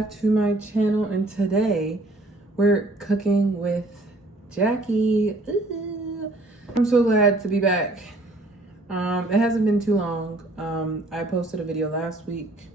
back to my channel, and today we're cooking with Jackie. Ooh. I'm so glad to be back. It hasn't been too long. I posted a video last week.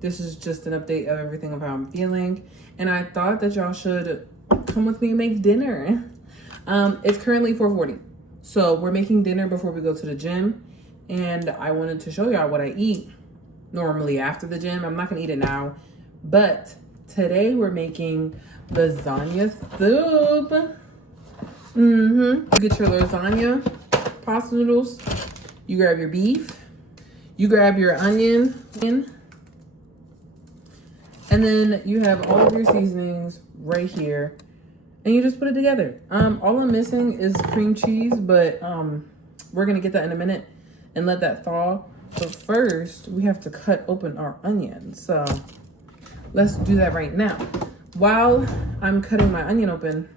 This is just an update of everything of how I'm feeling, and I thought that y'all should come with me and make dinner. It's currently 4:40, so we're making dinner before we go to the gym, and I wanted to show y'all what I eat normally after the gym. I'm not gonna eat it now, but today we're making lasagna soup. You get your lasagna pasta noodles, you grab your beef, you grab your onion, and then you have all of your seasonings right here, and you just put it together. All I'm missing is cream cheese, but we're gonna get that in a minute and let that thaw. But first, we have to cut open our onions. So let's do that right now. While I'm cutting my onion open,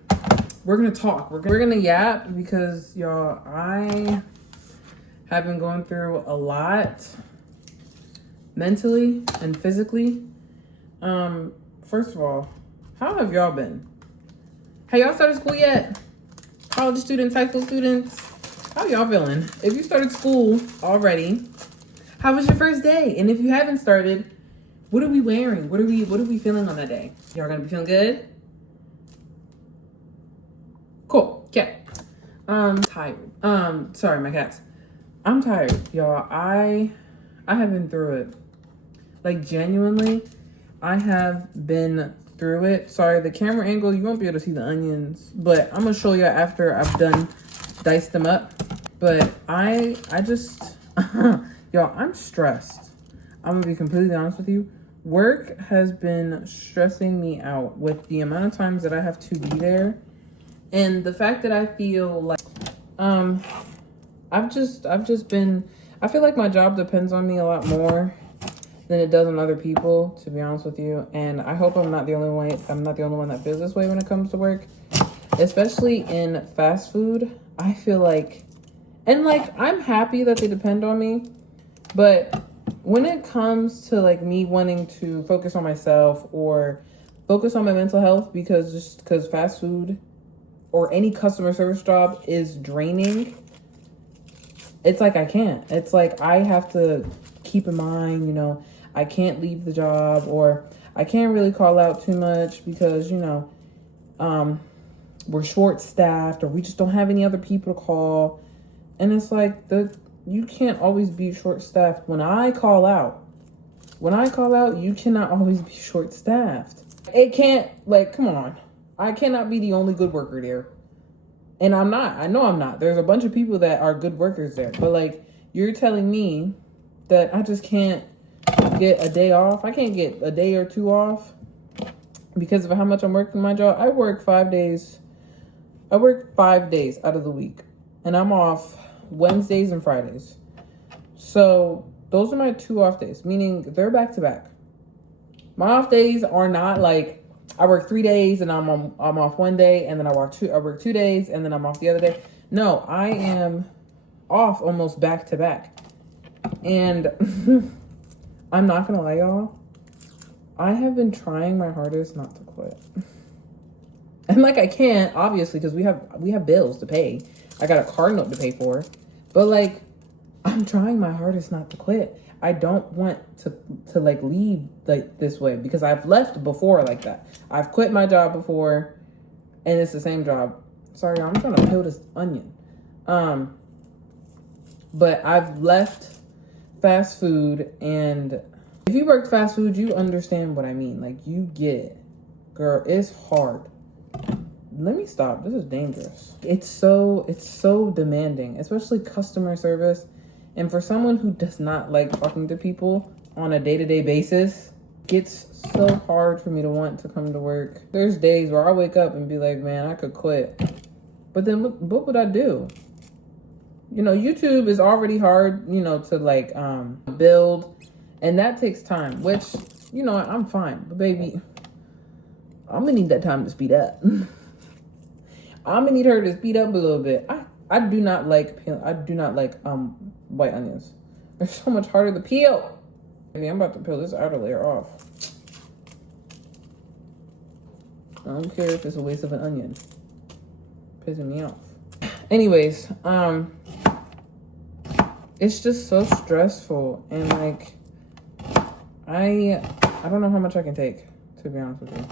we're gonna talk. We're gonna yap because y'all, I have been going through a lot mentally and physically. First of all, how have y'all been? Have y'all started school yet? College students, high school students, how y'all feeling? If you started school already, how was your first day? And if you haven't started, what are we wearing? What are we feeling on that day? Y'all gonna be feeling good? Cool. Yeah. Tired. Sorry, my cats. I'm tired, y'all. I have been through it. Like, genuinely, I have been through it. Sorry, the camera angle, you won't be able to see the onions, but I'm gonna show you after I've done diced them up. But I just y'all, I'm stressed. I'm gonna be completely honest with you. Work has been stressing me out with the amount of times that I have to be there, and the fact that I feel like I've just been, I feel like my job depends on me a lot more than it does on other people, to be honest with you. And I hope I'm not the only one that feels this way when it comes to work, especially in fast food. I feel like, and like, I'm happy that they depend on me, but when it comes to like me wanting to focus on myself or focus on my mental health, because fast food or any customer service job is draining, it's like I can't. It's like I have to keep in mind, you know, I can't leave the job, or I can't really call out too much because, you know, we're short staffed, or we just don't have any other people to call. And it's like, you can't always be short staffed. When I call out, you cannot always be short staffed. It can't, like, come on. I cannot be the only good worker there. And I'm not. I know I'm not. There's a bunch of people that are good workers there. But like, you're telling me that I just can't get a day off? I can't get a day or two off because of how much I'm working my job. I work 5 days. I work 5 days out of the week, and I'm off Wednesdays and Fridays. So those are my 2 off days, meaning they're back to back. My off days are not like I work 3 days and I'm off 1 day, and then I work 2 days and then I'm off the other day. No, I am off almost back to back. And I'm not gonna lie, y'all, I have been trying my hardest not to quit. And like, I can't, obviously, because we have bills to pay. I got a car note to pay for. But like, I'm trying my hardest not to quit. I don't want to like leave like this way, because I've left before like that. I've quit my job before, and it's the same job. Sorry, I'm trying to peel this onion. But I've left fast food, and if you work fast food, you understand what I mean. Like, you get it. Girl, it's hard. Let me stop. This is dangerous. It's so demanding, especially customer service. And for someone who does not like talking to people on a day-to-day basis, it gets so hard for me to want to come to work. There's days where I wake up and be like, man, I could quit. But then what would I do? You know, YouTube is already hard, you know, to like build, and that takes time, which, you know, I'm fine. But baby, I'm gonna need that time to speed up. I'm gonna need her to speed up a little bit. I do not like white onions. They're so much harder to peel. Maybe I'm about to peel this outer layer off. I don't care if it's a waste of an onion. Pissing me off. Anyways, it's just so stressful, and like I don't know how much I can take, to be honest with you.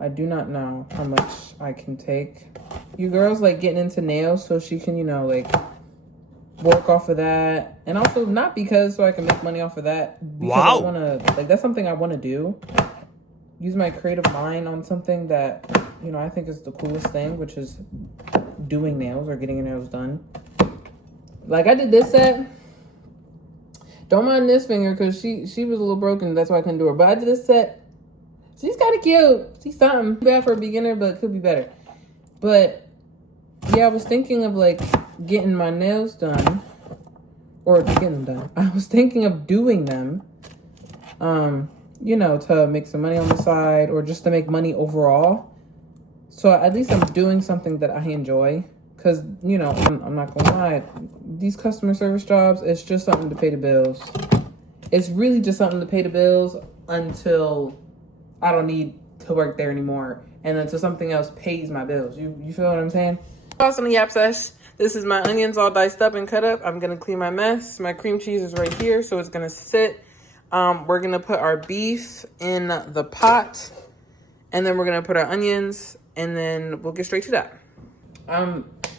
I do not know how much I can take. You girls like getting into nails so she can, you know, like work off of that. And also not because so I can make money off of that. Because I want to, like, that's something I want to do. Use my creative mind on something that, you know, I think is the coolest thing, which is doing nails or getting your nails done. Like, I did this set. Don't mind this finger because she was a little broken. That's why I couldn't do her. But I did this set. She's kind of cute. She's something. Bad for a beginner, but it could be better. But, yeah, I was thinking of, like, getting my nails done. Or getting them done. I was thinking of doing them. You know, to make some money on the side. Or just to make money overall. So, at least I'm doing something that I enjoy. Because, you know, I'm not going to lie. These customer service jobs, it's just something to pay the bills. It's really just something to pay the bills until I don't need to work there anymore. And until something else pays my bills. You feel what I'm saying? Awesome, Yap Sesh. This is my onions all diced up and cut up. I'm going to clean my mess. My cream cheese is right here, so it's going to sit. We're going to put our beef in the pot. And then we're going to put our onions. And then we'll get straight to that.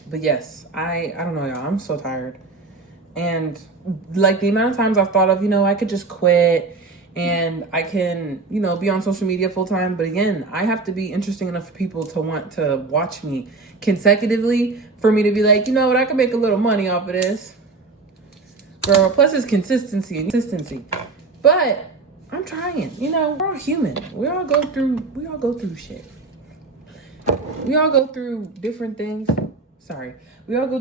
But yes, I don't know, y'all. I'm so tired. And like the amount of times I've thought of, you know, I could just quit and I can, you know, be on social media full time. But again, I have to be interesting enough for people to want to watch me consecutively for me to be like, you know what, I can make a little money off of this. Girl, plus it's consistency. But I'm trying, you know, we're all human. We all go through shit. We all go through different things. Sorry. We all go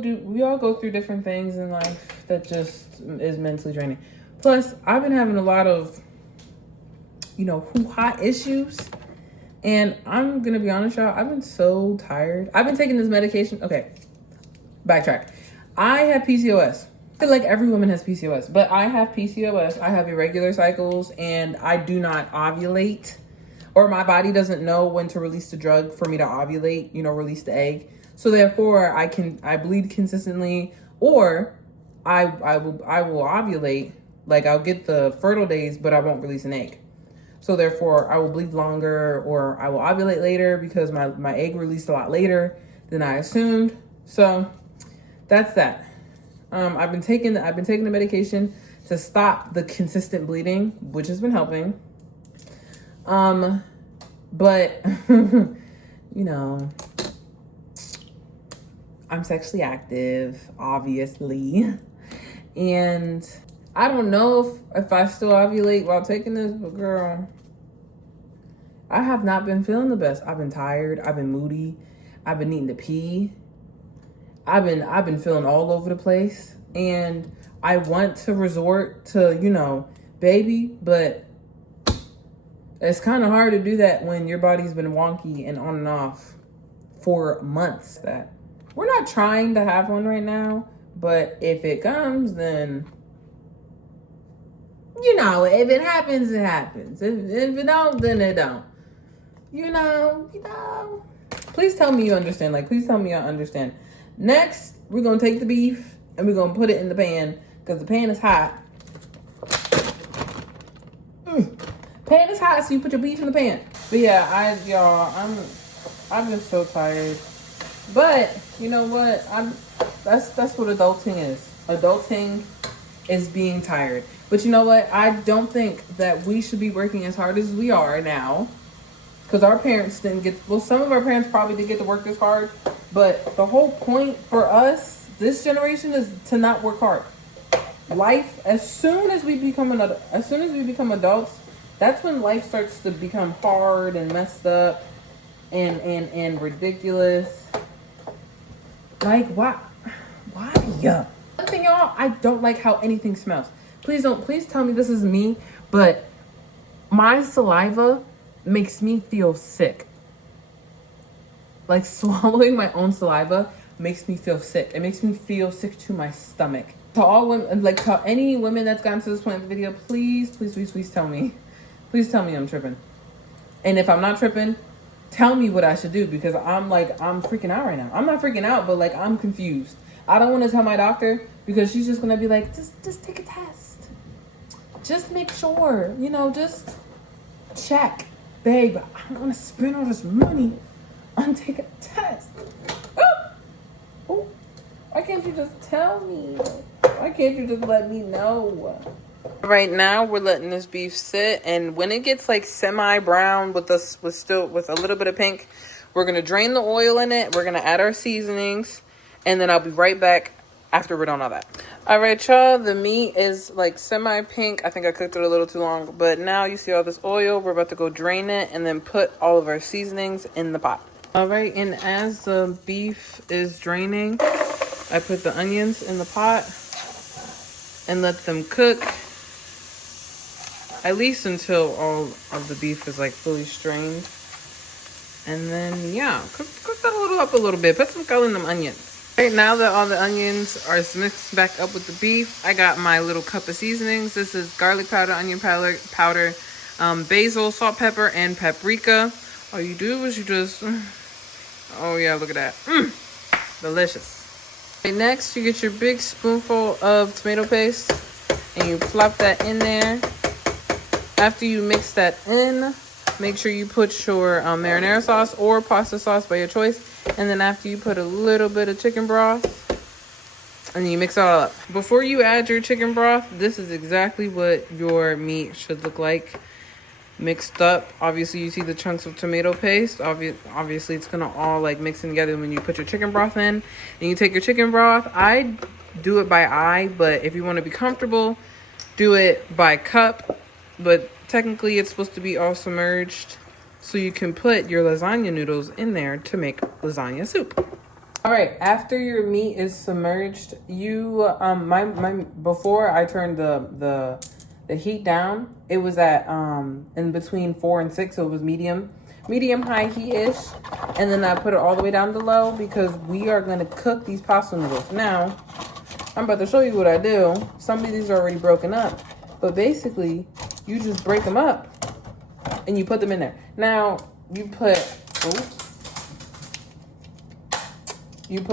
through different things in life that just is mentally draining. Plus, I've been having a lot of, you know, hoo-ha issues. And I'm going to be honest, y'all. I've been so tired. I've been taking this medication. Okay. Backtrack. I have PCOS. I feel like every woman has PCOS. But I have PCOS. I have irregular cycles. And I do not ovulate. Or my body doesn't know when to release the drug for me to ovulate. You know, release the egg. So therefore, I bleed consistently, or I will ovulate. Like, I'll get the fertile days, but I won't release an egg. So therefore, I will bleed longer, or I will ovulate later because my egg released a lot later than I assumed. So that's that. I've been taking the medication to stop the consistent bleeding, which has been helping. But you know, I'm sexually active, obviously. And I don't know if I still ovulate while taking this, but girl, I have not been feeling the best. I've been tired. I've been moody. I've been needing to pee. I've been feeling all over the place. And I want to resort to, you know, baby, but it's kind of hard to do that when your body's been wonky and on and off for months. That we're not trying to have one right now, but if it comes, then, you know, if it happens, it happens. If it don't, then it don't. You know. Please tell me you understand. Like, please tell me I understand. Next, we're going to take the beef and we're going to put it in the pan because the pan is hot. Pan is hot, so you put your beef in the pan. But yeah, I've been so tired. But you know what? That's what adulting is. Adulting is being tired. But you know what? I don't think that we should be working as hard as we are now. Because our parents didn't get, well, some of our parents probably did get to work this hard. But the whole point for us, this generation, is to not work hard. Life, as soon as we become adults, that's when life starts to become hard and messed up and ridiculous. Like, why? Yeah. One thing, y'all, I don't like how anything smells. Please tell me this is me, but my saliva makes me feel sick. Like, swallowing my own saliva makes me feel sick. It makes me feel sick to my stomach. To all women, like, to any women that's gotten to this point in the video, please tell me. Please tell me I'm tripping. And if I'm not tripping, tell me what I should do, because I'm freaking out right now. I'm not freaking out, but like I'm confused. I don't want to tell my doctor because she's just gonna be like, just take a test. Just make sure, you know, just check. Babe, I don't want to spend all this money on taking a test. Oh, why can't you just tell me? Why can't you just let me know? Right now, we're letting this beef sit, and when it gets like semi-brown with a little bit of pink, we're gonna drain the oil in it. We're gonna add our seasonings, and then I'll be right back after we're done all that. All right, y'all, the meat is like semi-pink. I think I cooked it a little too long, but now you see all this oil. We're about to go drain it and then put all of our seasonings in the pot. All right, and as the beef is draining, I put the onions in the pot and let them cook at least until all of the beef is like fully strained. And then, yeah, cook that up a little bit. Put some color in them onions. Right, now that all the onions are mixed back up with the beef, I got my little cup of seasonings. This is garlic powder, onion powder, basil, salt, pepper, and paprika. All you do is you just, oh yeah, look at that. Delicious. Okay, next, you get your big spoonful of tomato paste and you plop that in there. After you mix that in, make sure you put your marinara sauce or pasta sauce by your choice. And then after you put a little bit of chicken broth, and you mix it all up. Before you add your chicken broth, this is exactly what your meat should look like. Mixed up. Obviously, you see the chunks of tomato paste. Obviously, it's going to all like mix in together when you put your chicken broth in. And you take your chicken broth. I do it by eye, but if you want to be comfortable, do it by cup. But technically, it's supposed to be all submerged, so you can put your lasagna noodles in there to make lasagna soup. All right, after your meat is submerged, you before I turned the heat down, it was at in between 4 and 6, so it was medium high heat-ish, and then I put it all the way down to low because we are going to cook these pasta noodles. Now, I'm about to show you what I do. Some of these are already broken up, but basically, you just break them up and you put them in there. Now, you put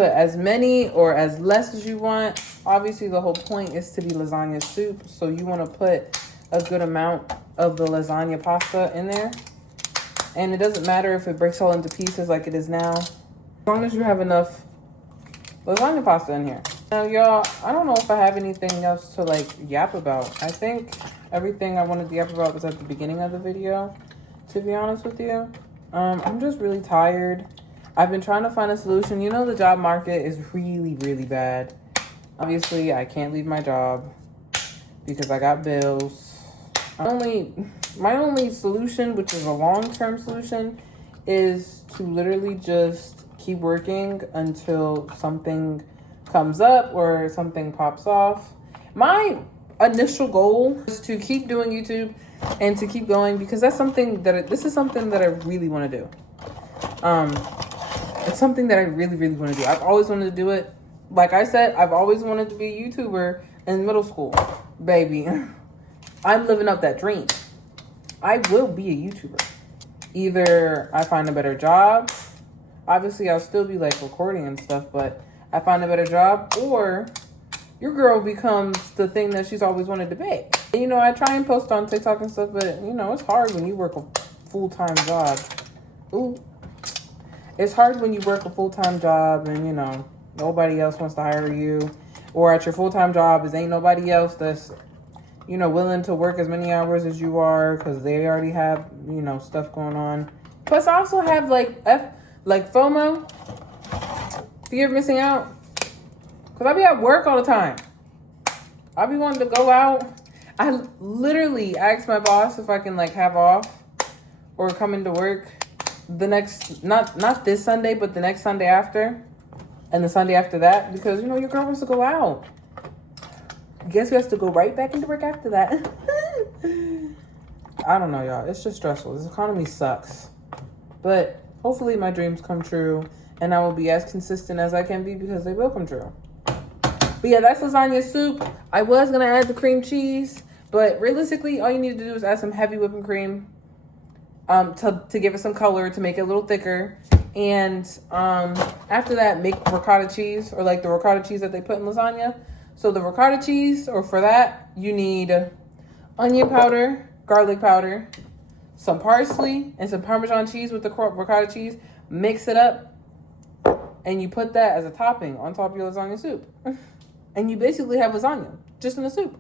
as many or as less as you want. Obviously, the whole point is to be lasagna soup, so you want to put a good amount of the lasagna pasta in there. And it doesn't matter if it breaks all into pieces like it is now, as long as you have enough lasagna pasta in here. Now, y'all, I don't know if I have anything else to like yap about. I think everything I wanted to yap about was at the beginning of the video, to be honest with you. I'm just really tired. I've been trying to find a solution. You know, the job market is really, really bad. Obviously, I can't leave my job because I got bills. My only solution, which is a long-term solution, is to literally just keep working until something comes up or something pops off. My initial goal is to keep doing YouTube and to keep going because this is something that I really want to do. It's something that I really, really want to do. I've always wanted to do it. Like I said, I've always wanted to be a YouTuber in middle school. Baby, I'm living up that dream. I will be a YouTuber. Either I find a better job. Obviously, I'll still be like recording and stuff, but I find a better job, or your girl becomes the thing that she's always wanted to be. And, you know, I try and post on TikTok and stuff, but, you know, it's hard when you work a full-time job. Ooh. It's hard when you work a full-time job and, you know, nobody else wants to hire you. Or at your full-time job, is ain't nobody else that's, you know, willing to work as many hours as you are because they already have, you know, stuff going on. Plus, I also have, like FOMO. Fear of missing out. Because I be at work all the time. I be wanting to go out. I literally asked my boss if I can, like, have off or come into work the next, not this Sunday, but the next Sunday after. And the Sunday after that. Because, you know, your girl wants to go out. Guess who has to go right back into work after that? I don't know, y'all. It's just stressful. This economy sucks. But hopefully my dreams come true. And I will be as consistent as I can be because they will come true. But yeah, that's lasagna soup. I was going to add the cream cheese. But realistically, all you need to do is add some heavy whipping cream. to give it some color, to make it a little thicker. And after that, make ricotta cheese, or like the ricotta cheese that they put in lasagna. So the ricotta cheese, or for that, you need onion powder, garlic powder, some parsley, and some Parmesan cheese with the ricotta cheese. Mix it up, and you put that as a topping on top of your lasagna soup. And you basically have lasagna, just in the soup.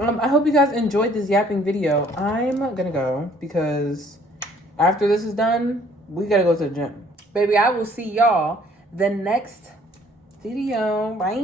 I hope you guys enjoyed this yapping video. I'm gonna go because after this is done, we gotta go to the gym. Baby, I will see y'all the next video. Bye.